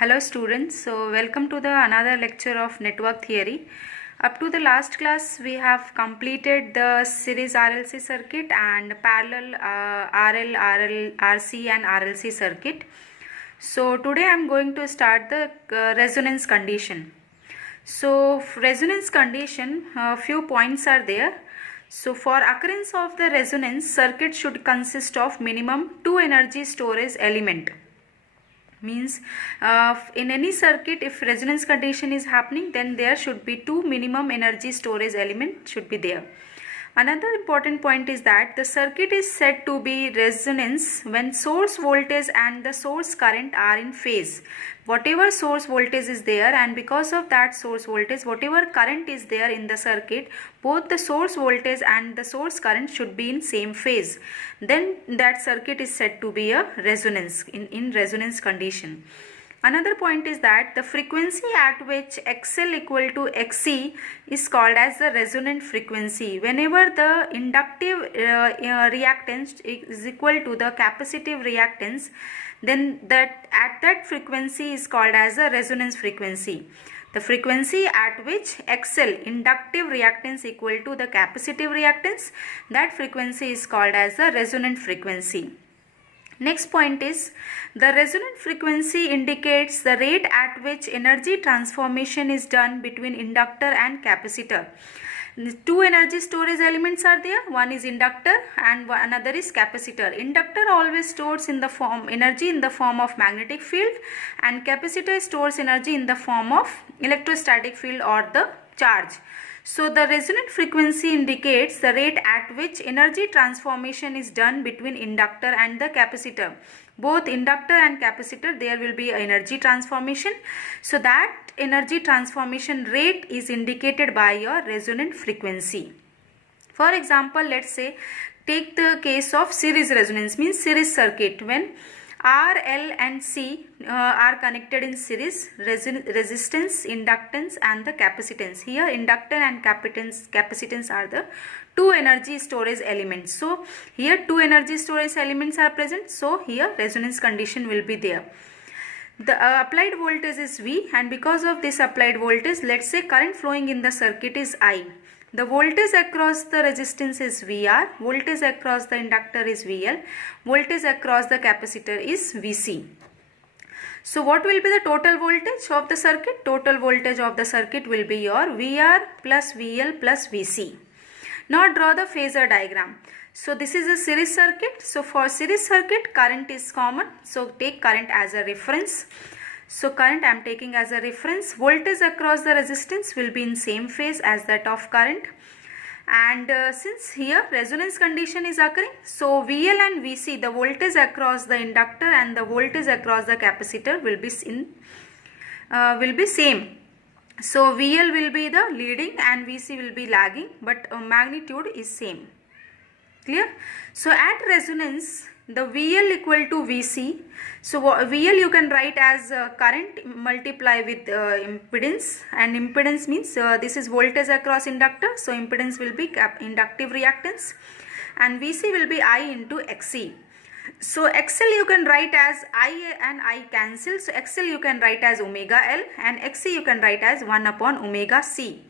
Hello students, so welcome to the another lecture of network theory. Up to the last class we have completed the series RLC circuit and parallel RC and RLC circuit. So today I am going to start the resonance condition. So resonance condition, few points are there. So for occurrence of the resonance, circuit should consist of minimum 2 energy storage element. Means in any circuit, if resonance condition is happening, then there should be 2 minimum energy storage element should be there. Another important point is that the circuit is said to be resonance when source voltage and the source current are in phase. Whatever source voltage is there, and because of that source voltage, whatever current is there in the circuit, both the source voltage and the source current should be in same phase. Then that circuit is said to be a resonance in resonance condition. Another point is that the frequency at which XL equal to XC is called as the resonant frequency. Whenever the inductive reactance is equal to the capacitive reactance, then that at that frequency is called as the resonance frequency. The frequency at which XL, inductive reactance, equal to the capacitive reactance, that frequency is called as the resonant frequency. Next point is the resonant frequency indicates the rate at which energy transformation is done between inductor and capacitor. Two energy storage elements are there. One is inductor and another is capacitor. Inductor always stores in the form energy in the form of magnetic field, and capacitor stores energy in the form of electrostatic field or the charge. So the resonant frequency indicates the rate at which energy transformation is done between inductor and the capacitor. Both inductor and capacitor, there will be energy transformation. So that energy transformation rate is indicated by your resonant frequency. For example, let's say take the case of series resonance, means series circuit. When R, L and C are connected in series, resistance, inductance and the capacitance. Here inductor and capacitance are the two energy storage elements. So here two energy storage elements are present. So here resonance condition will be there. The applied voltage is V, and because of this applied voltage, let's say current flowing in the circuit is I. The voltage across the resistance is VR, voltage across the inductor is VL, voltage across the capacitor is VC. So what will be the total voltage of the circuit? Total voltage of the circuit will be your VR plus VL plus VC. Now draw the phasor diagram. So this is a series circuit. So for series circuit, current is common. So take current as a reference. So current I am taking as a reference. Voltage across the resistance will be in same phase as that of current. And since here resonance condition is occurring, so VL and VC, the voltage across the inductor and the voltage across the capacitor will be same. So VL will be the leading and VC will be lagging, but magnitude is same. Clear? So at resonance, the VL equal to VC. So VL you can write as current multiply with impedance, and impedance means this is voltage across inductor. So impedance will be inductive reactance, and VC will be I into XC. So XL you can write as I and I cancel. So XL you can write as omega L, and XC you can write as 1 upon omega C.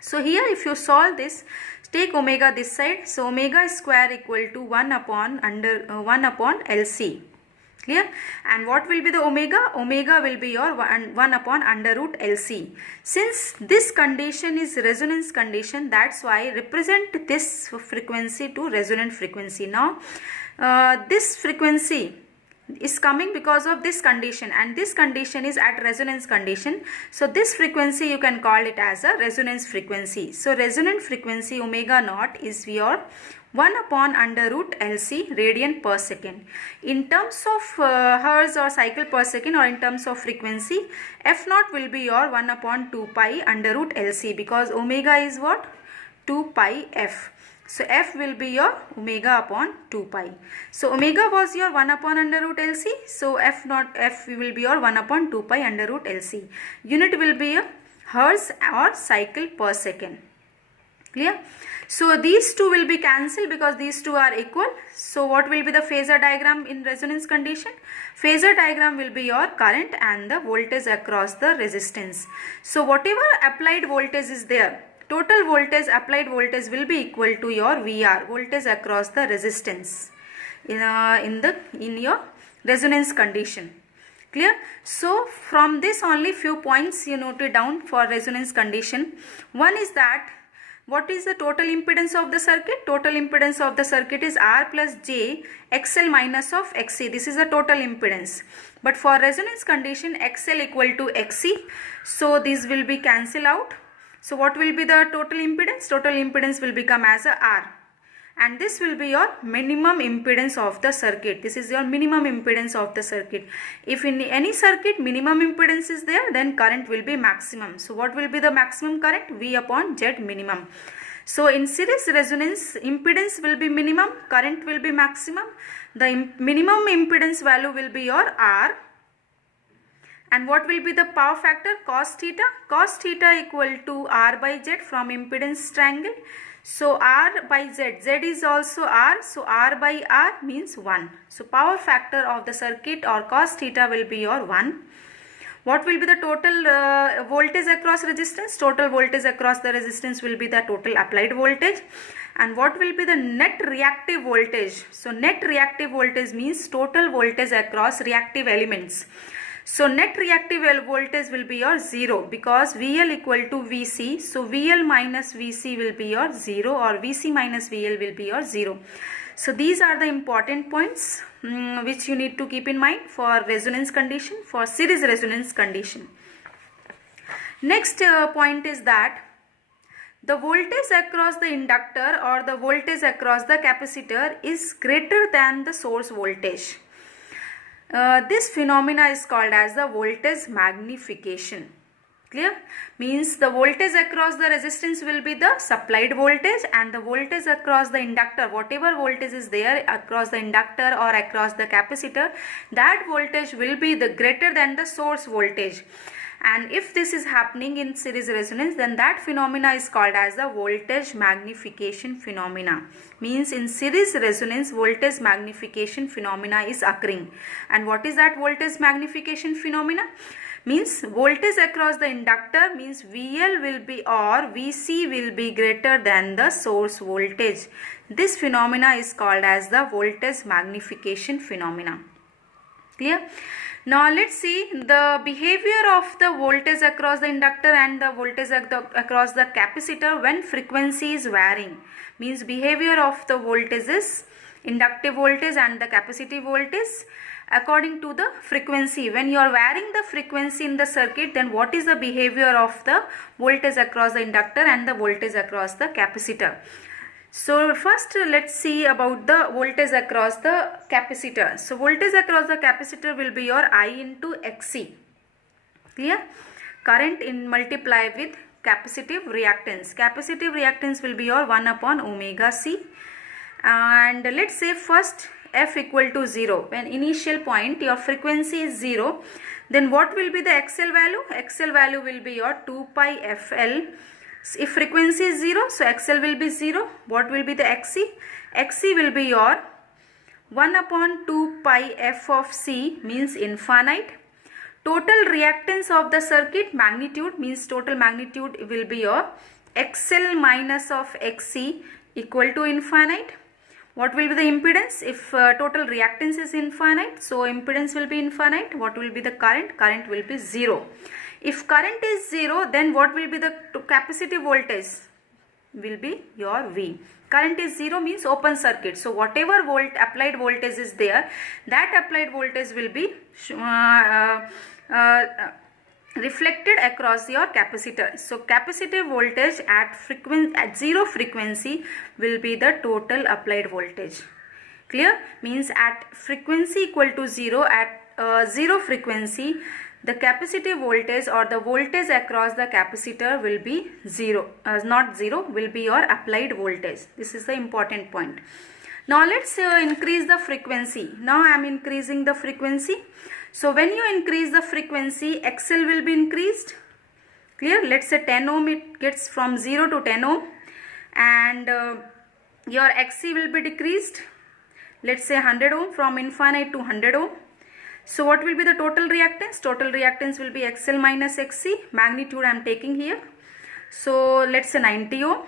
So here if you solve this, take omega this side. So omega square equal to 1 upon LC. Clear? And what will be the omega? Omega will be your 1 upon under root LC. Since this condition is resonance condition, that's why I represent this frequency to resonant frequency. Now this frequency is coming because of this condition, and this condition is at resonance condition. So this frequency you can call it as a resonance frequency. So resonant frequency omega naught is your 1 upon under root LC radian per second. In terms of hertz or cycle per second, or in terms of frequency, F naught will be your 1 upon 2 pi under root LC, because omega is what? 2 pi F. So F will be your omega upon 2 pi. So omega was your 1 upon under root LC. So F will be your 1 upon 2 pi under root LC. Unit will be your hertz or cycle per second. Clear? So these two will be cancelled because these two are equal. So what will be the phasor diagram in resonance condition? Phasor diagram will be your current and the voltage across the resistance. So whatever applied voltage is there, total voltage, applied voltage will be equal to your VR, voltage across the resistance in your resonance condition. Clear? So from this only few points you noted down for resonance condition. One is that what is the total impedance of the circuit? Total impedance of the circuit is R plus J XL minus of XC. This is the total impedance. But for resonance condition, XL equal to XC. So these will be cancelled out. So what will be the total impedance? Total impedance will become as a R. And this will be your minimum impedance of the circuit. This is your minimum impedance of the circuit. If in any circuit minimum impedance is there, then current will be maximum. So what will be the maximum current? V upon Z minimum. So in series resonance, impedance will be minimum, current will be maximum. The minimum impedance value will be your R. And what will be the power factor? Cos theta. Cos theta equal to R by Z from impedance triangle. So R by Z, Z is also R, so R by R means 1. So power factor of the circuit or cos theta will be your 1. What will be the total voltage across resistance? Total voltage across the resistance will be the total applied voltage. And what will be the net reactive voltage? So net reactive voltage means total voltage across reactive elements. So net reactive voltage will be your 0 because VL equal to VC. So VL minus VC will be your 0 or VC minus VL will be your 0. So these are the important points which you need to keep in mind for resonance condition, for series resonance condition. Next point is that the voltage across the inductor or the voltage across the capacitor is greater than the source voltage. This phenomena is called as the voltage magnification. Clear? Means the voltage across the resistance will be the supplied voltage and the voltage across the inductor, whatever voltage is there across the inductor or across the capacitor, that voltage will be the greater than the source voltage. And if this is happening in series resonance, then that phenomena is called as the voltage magnification phenomena. Means in series resonance, voltage magnification phenomena is occurring. And what is that voltage magnification phenomena? Means voltage across the inductor means VL will be or VC will be greater than the source voltage. This phenomena is called as the voltage magnification phenomena. Clear? Now let's see the behavior of the voltage across the inductor and the voltage across the capacitor when frequency is varying. Means behavior of the voltages, inductive voltage and the capacitive voltage according to the frequency. When you are varying the frequency in the circuit, then what is the behavior of the voltage across the inductor and the voltage across the capacitor? So first let's see about the voltage across the capacitor. So voltage across the capacitor will be your I into XC. Clear? Current in multiply with capacitive reactance. Capacitive reactance will be your 1 upon omega C. And let's say first F equal to 0. When initial point your frequency is 0, then what will be the XL value? XL value will be your 2 pi FL. If frequency is 0, so XL will be 0. What will be the XC? XC will be your 1 upon 2 pi F of C means infinite. Total reactance of the circuit magnitude means total magnitude will be your XL minus of XC equal to infinite. What will be the impedance? If total reactance is infinite, so impedance will be infinite. What will be the current? Current will be 0. If current is 0, then what will be the capacitive voltage? Will be your V. Current is 0 means open circuit. So whatever applied voltage is there, that applied voltage will be reflected across your capacitor. So capacitive voltage at 0 frequency will be the total applied voltage. Clear? Means at frequency equal to 0, at 0 frequency, the capacitive voltage or the voltage across the capacitor will be 0, not 0, will be your applied voltage. This is the important point. Now let's increase the frequency. Now I am increasing the frequency. So when you increase the frequency, XL will be increased. Clear? Let's say 10 ohm, it gets from 0 to 10 ohm. and your Xc will be decreased, let's say 100 ohm, from infinite to 100 ohm. So what will be the total reactance? Total reactance will be XL minus Xc. Magnitude I am taking here. So let's say 90 ohm.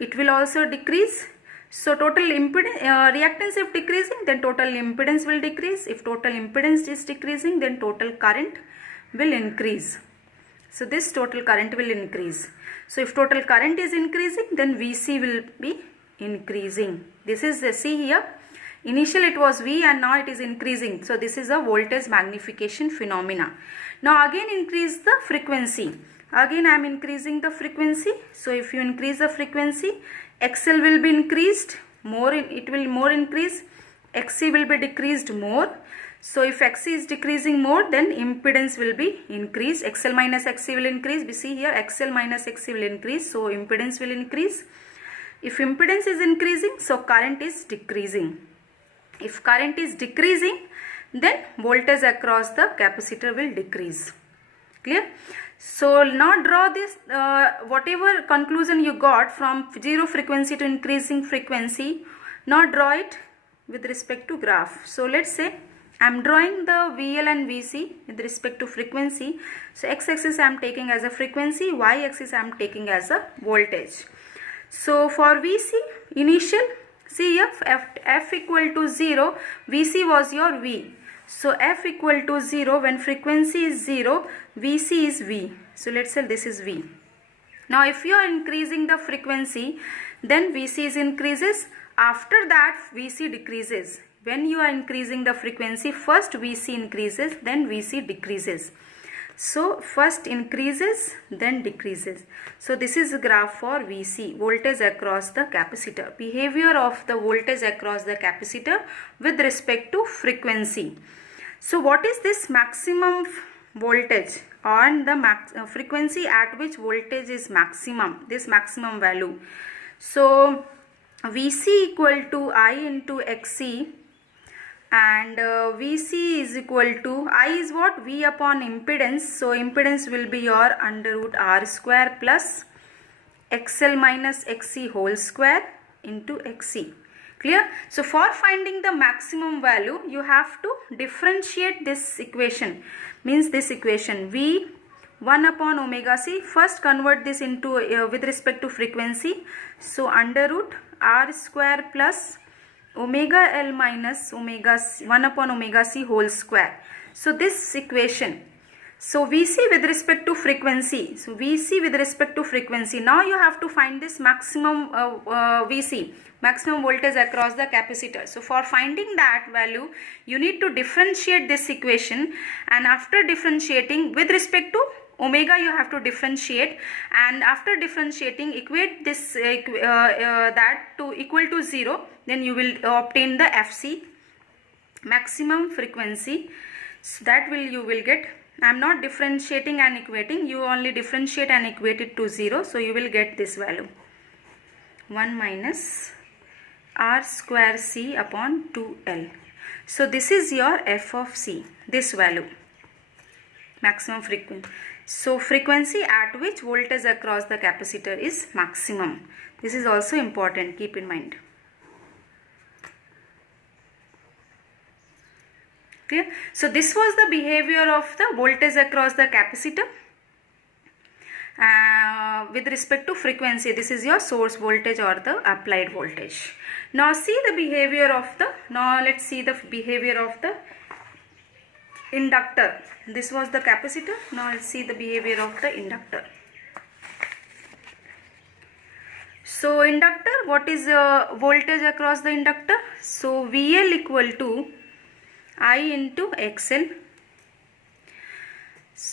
It will also decrease. So total impedance, reactance if decreasing, then total impedance will decrease. If total impedance is decreasing, then total current will increase. So this total current will increase. So if total current is increasing, then Vc will be increasing. This is the, see here, initial it was V and now it is increasing. So this is a voltage magnification phenomena. Now again increase the frequency. Again I am increasing the frequency. So if you increase the frequency, XL will be increased more, it will more increase, Xc will be decreased more. So if Xc is decreasing more, then impedance will be increased. XL minus Xc will increase. We see here XL minus Xc will increase, so impedance will increase. If impedance is increasing, so current is decreasing. If current is decreasing, then voltage across the capacitor will decrease. Clear? So now draw this, whatever conclusion you got from zero frequency to increasing frequency, now draw it with respect to graph. So let's say I am drawing the VL and VC with respect to frequency. So x-axis I am taking as a frequency, y-axis I am taking as a voltage. So for VC, initial, see here, f equal to 0, VC was your V. So f equal to 0, when frequency is 0, VC is V. So let's say this is V. Now if you are increasing the frequency, then VC is increases. After that VC decreases. When you are increasing the frequency, first VC increases, then VC decreases. So first increases, then decreases. So this is a graph for VC, voltage across the capacitor. Behavior of the voltage across the capacitor with respect to frequency. So what is this maximum voltage on the frequency at which voltage is maximum, this maximum value? So VC equal to I into Xc, and VC is equal to, I is what? V upon impedance. So impedance will be your under root R square plus XL minus Xc whole square into Xc. Clear? So for finding the maximum value, you have to differentiate this equation. Means this equation V 1 upon omega c. First convert this into with respect to frequency. So under root R square plus omega L minus omega c, 1 upon omega c whole square. So this equation. So VC with respect to frequency. So VC with respect to frequency. Now you have to find this maximum VC, maximum voltage across the capacitor. So for finding that value, you need to differentiate this equation, and after differentiating with respect to omega, you have to differentiate, and after differentiating equate this that to equal to 0, then you will obtain the FC, maximum frequency. So that you will get. I am not differentiating and equating, you only differentiate and equate it to 0, so you will get this value 1 minus R square C upon 2L. So this is your f of C, this value, maximum frequency. So frequency at which voltage across the capacitor is maximum. This is also important, keep in mind. Clear? So this was the behavior of the voltage across the capacitor with respect to frequency. This is your source voltage or the applied voltage. Now see the behavior of the, now let's see the behavior of the inductor. This was the capacitor. Now let's see the behavior of the inductor. So inductor, what is voltage across the inductor? So VL equal to I into XL,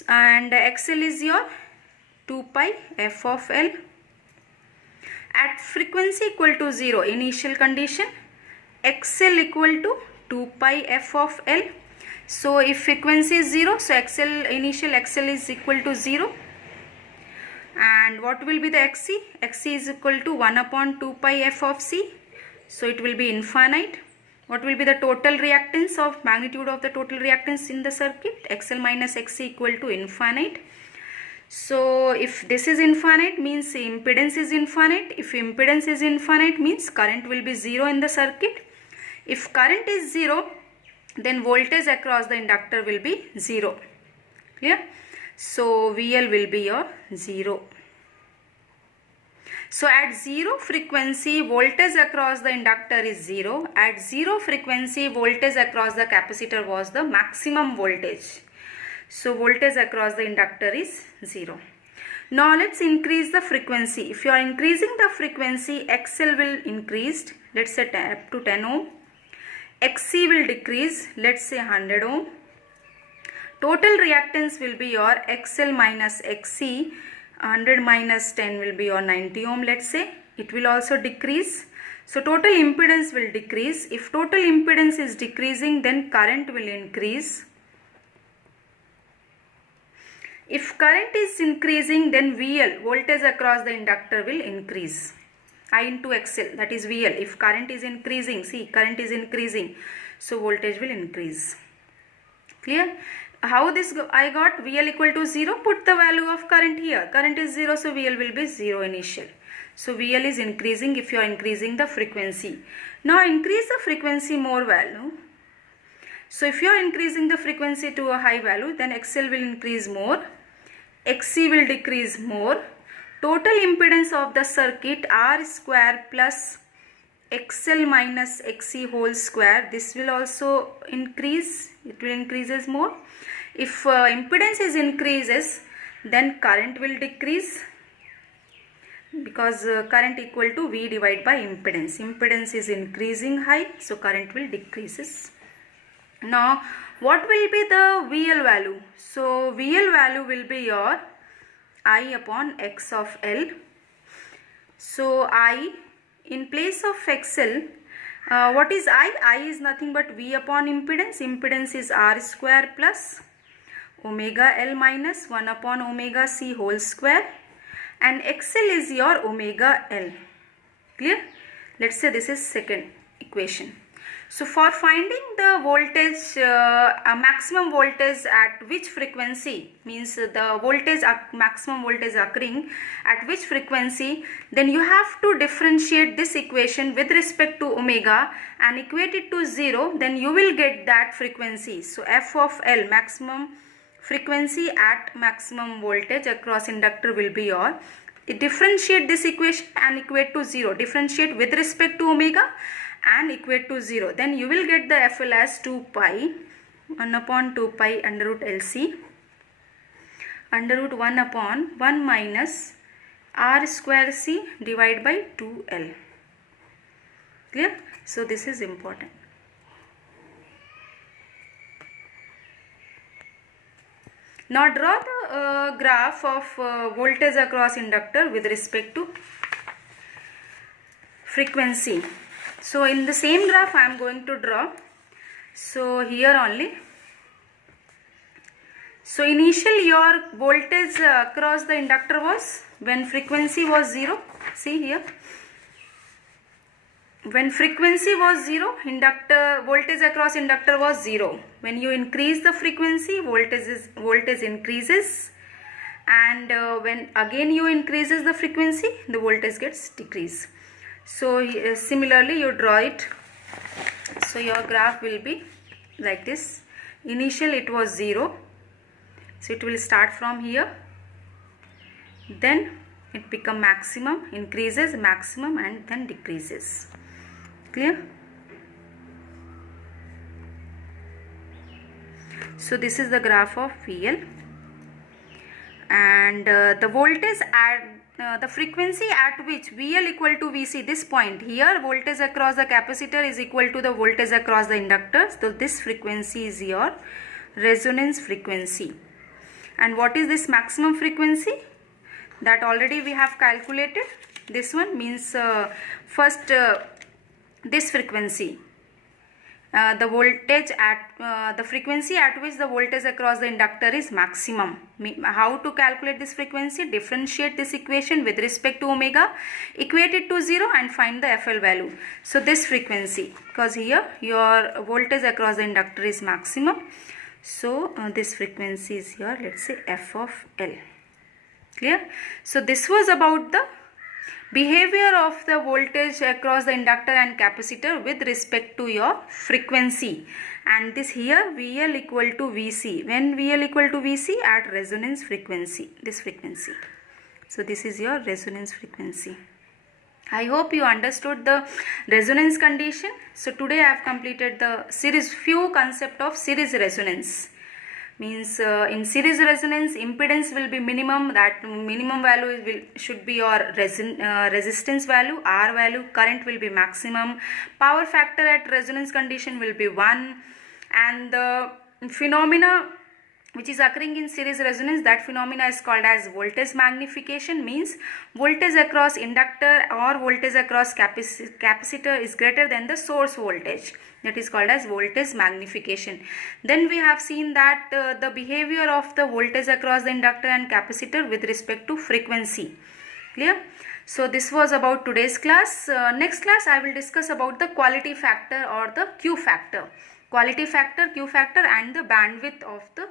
and XL is your 2 pi f of L. At frequency equal to 0, initial condition, XL equal to 2 pi f of L. So if frequency is 0, so initial XL is equal to 0. And what will be the XC? XC is equal to 1 upon 2 pi f of C. So it will be infinite. What will be the total reactance of magnitude of the total reactance in the circuit? XL minus XC equal to infinite. So if this is infinite means impedance is infinite. If impedance is infinite means current will be 0 in the circuit. If current is 0, then voltage across the inductor will be 0. Clear? So VL will be your 0. So at 0 frequency, voltage across the inductor is 0. At 0 frequency, voltage across the capacitor was the maximum voltage. So voltage across the inductor is 0. Now let's increase the frequency. If you are increasing the frequency, XL will increase, let's say up to 10 ohm. XC will decrease, let's say 100 ohm. Total reactance will be your XL minus XC. 100 minus 10 will be your 90 ohm, let's say. It will also decrease. So total impedance will decrease. If total impedance is decreasing, then current will increase. If current is increasing, then VL, voltage across the inductor, will increase. I into XL, that is VL. If current is increasing, see, current is increasing, so voltage will increase. Clear? How this I got VL equal to 0? Put the value of current here. Current is 0, so VL will be 0 initial. So VL is increasing if you are increasing the frequency. Now increase the frequency more value. So if you are increasing the frequency to a high value, then XL will increase more, XC will decrease more. Total impedance of the circuit R square plus XL minus XC whole square, this will also increase, it will increases more. If impedance is increases, then current will decrease, because current equal to V divided by impedance. Impedance is increasing high, so current will decreases. Now what will be the VL value? So VL value will be your I upon X of L. So I in place of XL, what is I? I is nothing but V upon impedance. Impedance is R square plus omega L minus 1 upon omega C whole square, and XL is your omega L. Clear? Let's say this is second equation. So for finding the voltage, maximum voltage at which frequency, means the voltage, maximum voltage occurring at which frequency, then you have to differentiate this equation with respect to omega and equate it to 0, then you will get that frequency. So F of L, maximum frequency at maximum voltage across inductor, will be your, differentiate this equation and equate to 0, differentiate with respect to omega and equate to 0, then you will get the FL as 2 pi 1 upon 2 pi under root LC under root 1 upon 1 minus R square C divided by 2L. Clear? So this is important. Now draw the graph of voltage across inductor with respect to frequency. So in the same graph I am going to draw. So here only. So initially your voltage across the inductor was when frequency was 0. See here. When frequency was 0, inductor voltage across inductor was 0. When you increase the frequency, voltage increases, and when again you increases the frequency, the voltage gets decreased. So similarly you draw it. So your graph will be like this. Initial it was 0, so it will start from here, then it become maximum, increases, maximum, and then decreases. Clear? So this is the graph of VL, and the voltage at the frequency at which VL equal to VC, this point here, voltage across the capacitor is equal to the voltage across the inductor. So this frequency is your resonance frequency. And what is this maximum frequency? That already we have calculated. This one means first this frequency, the voltage at the frequency at which the voltage across the inductor is maximum. How to calculate this frequency? Differentiate this equation with respect to omega, equate it to 0, and find the FL value. So this frequency, because here your voltage across the inductor is maximum, so this frequency is here, let's say F of L. Clear? So this was about the behavior of the voltage across the inductor and capacitor with respect to your frequency, and this here VL equal to VC. When VL equal to VC, at resonance frequency, this frequency. So this is your resonance frequency. I hope you understood the resonance condition. So today I have completed the few concept of series resonance. Means in series resonance, impedance will be minimum, that minimum value should be your resistance value, R value, current will be maximum, power factor at resonance condition will be 1, and the phenomena which is occurring in series resonance, that phenomena is called as voltage magnification. Means voltage across inductor or voltage across capacitor is greater than the source voltage, that is called as voltage magnification. Then we have seen that the behavior of the voltage across the inductor and capacitor with respect to frequency. Clear? So this was about today's class. Next class I will discuss about the quality factor or the Q factor. Quality factor, Q factor, and the bandwidth of the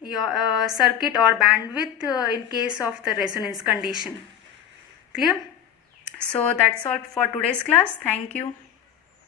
your circuit or bandwidth in case of the resonance condition. Clear? So that's all for today's class. Thank you.